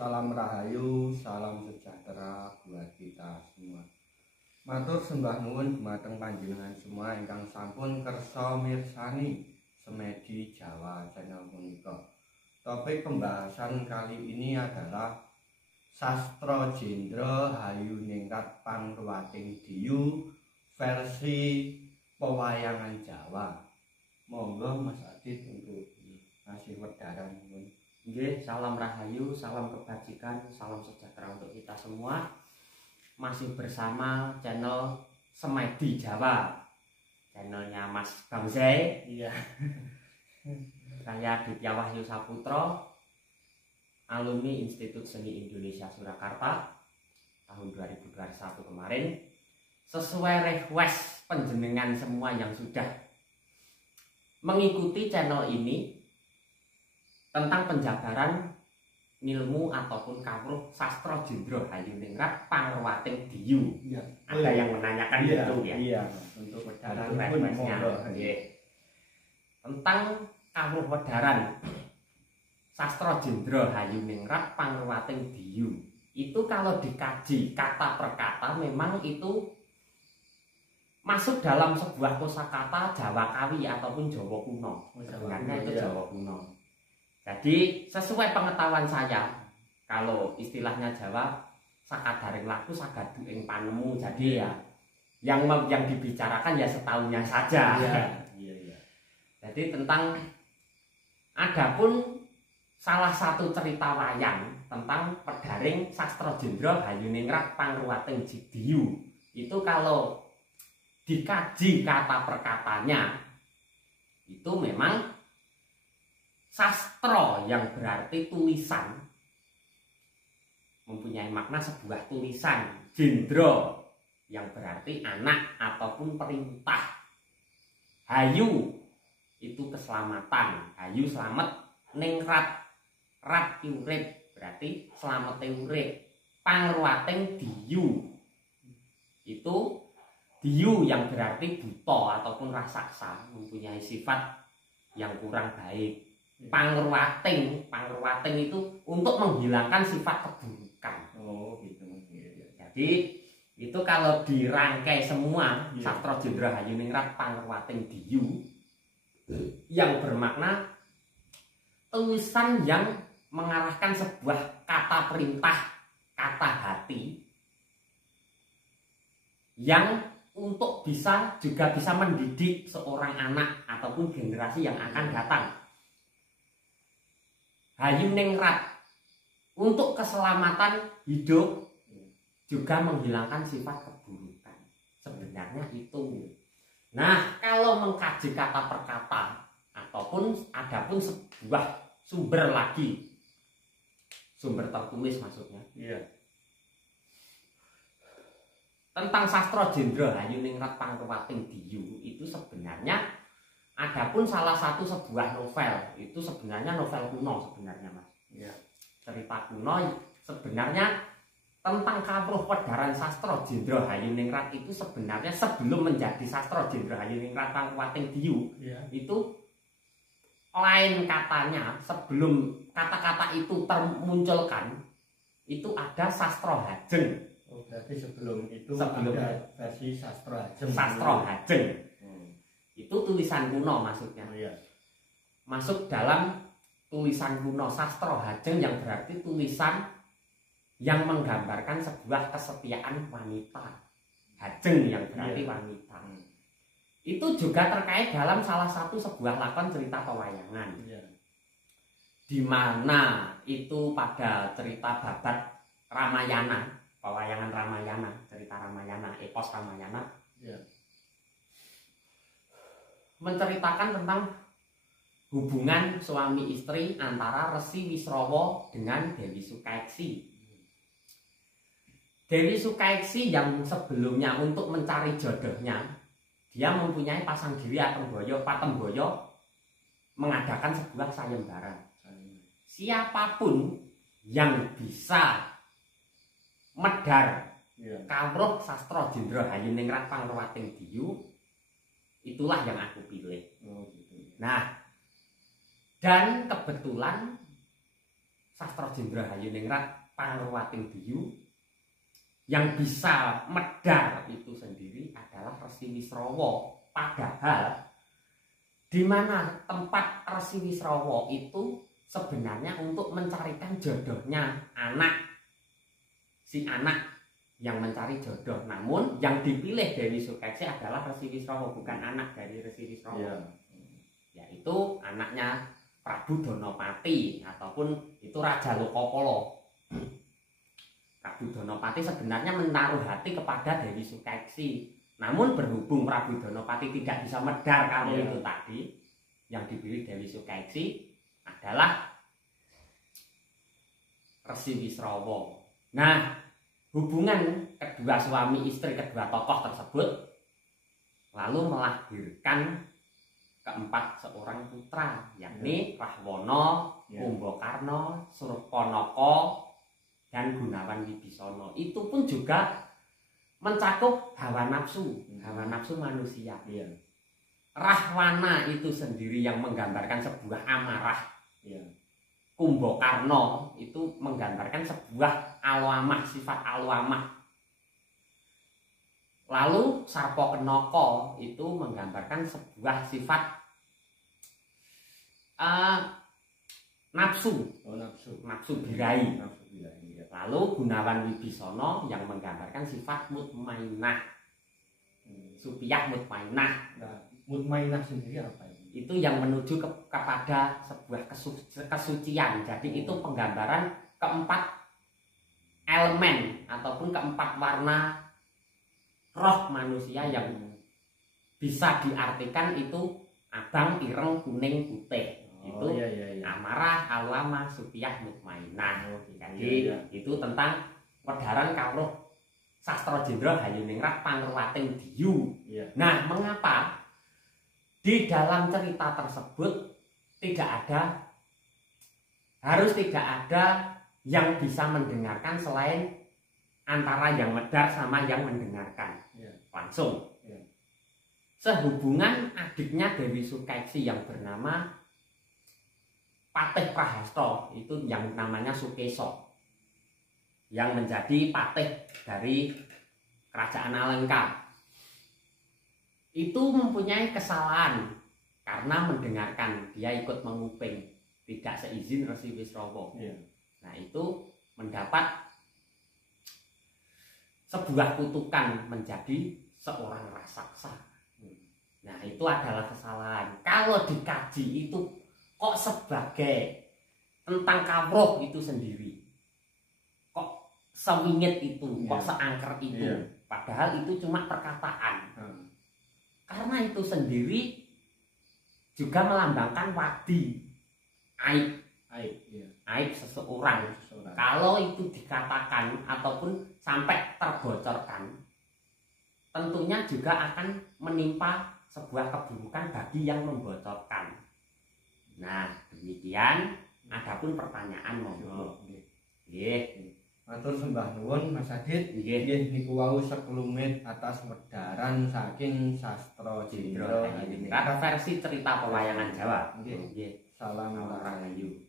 Salam rahayu, salam sejahtera buat kita semua. Matur sembah nuwun dumateng panjenengan semua ingkang sampun kersa mirsani Semedi Jawa channel punika. Topik pembahasan kali ini adalah Sastra Jendra Hayuningrat Pangruwating Diyu versi pewayangan Jawa. Monggo Mas Adit untuk ngasih wedaran. Nggih, salam rahayu, salam kebajikan, salam sejahtera untuk kita semua. Masih bersama channel Semedi Jawa, channelnya Mas Bangzai. Iya. Saya Ditya Wahyu Saputra, alumni Institut Seni Indonesia Surakarta tahun 2021 kemarin. Sesuai request penjenengan semua yang sudah mengikuti channel ini tentang penjabaran ilmu ataupun kawruh Sastra Jendra Hayuningrat Pangruwating Diyu. Iya. Ada yang menanyakan itu ya. Iya, untuk wedaran requestnya. Tentang kawruh wedaran Sastra Jendra Hayuningrat Pangruwating Diyu. Itu kalau dikaji kata per kata memang itu masuk dalam sebuah kosakata Jawa Kawi ataupun Jawa kuno. Sebenarnya itu Jawa kuno. Jadi sesuai pengetahuan saya, kalau istilahnya Jawa sakadaring laku sagadu ing panemu. Jadi ya yang dibicarakan ya setahunya saja. Iya. Jadi tentang adapun salah satu cerita wayang tentang pedaring Sastra Jendra Hayuningrat Pangruwating Diyu. Itu kalau dikaji kata per katanya itu memang sastra yang berarti tulisan, mempunyai makna sebuah tulisan. Jendra yang berarti anak ataupun perintah. Hayu itu keselamatan, hayu selamat. Ningrat, rat urip berarti selamat urip. Pangruwating diyu itu diyu yang berarti buta ataupun raksasa, mempunyai sifat yang kurang baik. Pangruwating itu untuk menghilangkan sifat keburukan. Oh gitu. Jadi itu kalau dirangkai semua Sastra Jendra Hayuningrat Pangruwating Diyu yang bermakna tulisan yang mengarahkan sebuah kata perintah, kata hati yang untuk juga bisa mendidik seorang anak ataupun generasi yang akan datang. Hayuningrat untuk keselamatan hidup, juga menghilangkan sifat keburukan. Sebenarnya itu. Nah, kalau mengkaji kata per kata ataupun adapun sebuah sumber lagi, sumber tertulis maksudnya. Iya. Tentang Sastra Jendra Hayuningrat Pangruwating Diyu itu sebenarnya adapun salah satu sebuah novel, itu sebenarnya novel kuno sebenarnya Mas. Iya. Cerita kuno sebenarnya tentang kawruh wedaran Sastra Jendra Hayuningrat itu sebenarnya sebelum menjadi Sastra Jendra Hayuningrat Pangruwating Diyu, itu lain katanya. Sebelum kata-kata itu termunculkan itu ada Sastra Hajeng. Oh, berarti sebelum itu Sebelum ada versi Sastra Hajeng. Sastra Hajeng. Itu tulisan kuno maksudnya. Oh, iya. Masuk dalam tulisan kuno Sastra Hajeng yang berarti tulisan yang menggambarkan sebuah kesetiaan wanita. Hajeng yang berarti wanita. Itu juga terkait dalam salah satu sebuah lakon cerita pewayangan. Di mana itu pada cerita babat Ramayana, pewayangan Ramayana, cerita Ramayana, epos Ramayana. Menceritakan tentang hubungan suami istri antara Resi Wisrawa dengan Dewi Sukaeksi. Dewi Sukaeksi yang sebelumnya untuk mencari jodohnya, dia mempunyai pasang diri Patemboyo mengadakan sebuah sayembara. Siapapun yang bisa medar kawruh Sastra Jendra Hayuningrat Pangruwating Diyu, itulah yang aku pilih. Nah, dan kebetulan Sastra Jendra Hayuningrat Pangruwating Diyu yang bisa medar itu sendiri adalah Resi Wisrawa. Padahal di mana tempat Resi Wisrawa itu sebenarnya untuk mencarikan jodohnya si anak yang mencari jodoh. Namun yang dipilih Dewi Sukeksi adalah Resi Wisrawa, bukan anak dari Resi Wisrawa. Iya. Yaitu anaknya Prabu Donopati ataupun itu Raja Lokapala. Prabu Donopati sebenarnya menaruh hati kepada Dewi Sukeksi. Namun berhubung Prabu Donopati tidak bisa medar kalau itu tadi, yang dipilih Dewi Sukeksi adalah Resi Wisrawa. Nah, hubungan kedua suami istri, kedua tokoh tersebut lalu melahirkan keempat seorang putra, yakni Rahwana, Kumbakarna, Surpanaka, dan Gunawan Wibisana. Itu pun juga mencakup hawa nafsu manusia. Iya. Rahwana itu sendiri yang menggambarkan sebuah amarah. Iya. Kumbakarna itu menggambarkan sebuah alwamah, sifat alwamah. Lalu Sarpakenaka itu menggambarkan sebuah sifat nafsu. Oh, Nafsu birahi. Nafsu birahi. Ya. Lalu Gunawan Wibisana yang menggambarkan sifat mutmainah. Supiyah mutmainah. Nah, mutmainah sendiri apa ini? Itu yang menuju kepada sebuah kesucian. Jadi itu penggambaran keempat elemen ataupun keempat warna roh manusia yang bisa diartikan itu abang, ireng, kuning, putih. Itu amarah, alwamah, supiyah, mutmainah. Jadi itu tentang wedaran kawruh Sastra Jendra Hayuningrat Pangruwating Diyu. Nah, mengapa di dalam cerita tersebut harus tidak ada yang bisa mendengarkan selain antara yang medar sama yang mendengarkan langsung. Sehubungan adiknya Dewi Sukeksi yang bernama Patih Prahasta, itu yang namanya Sukesa, yang menjadi patih dari Kerajaan Alengka, itu mempunyai kesalahan karena mendengarkan, dia ikut menguping, tidak seizin Resi Wisrawa. Nah, itu mendapat sebuah kutukan menjadi seorang raksasa. Nah, itu adalah kesalahan. Kalau dikaji itu kok sebagai tentang kawruh itu sendiri, kok sewingit itu, kok seangker itu, padahal itu cuma perkataan. Karena itu sendiri juga melambangkan wadi, aib seseorang. Kalau itu dikatakan ataupun sampai terbocorkan, tentunya juga akan menimpa sebuah keburukan bagi yang membocorkan. Nah, demikian. Adapun pertanyaan monggo. Nggih. Matur sembah nuwun Mas Adit. Nggih niku wau sekelumit atas wedaran saking Sastra Jendra Hayuningrat versi cerita pewayangan Jawa. Nggih. Nggih. Salam Rahayu.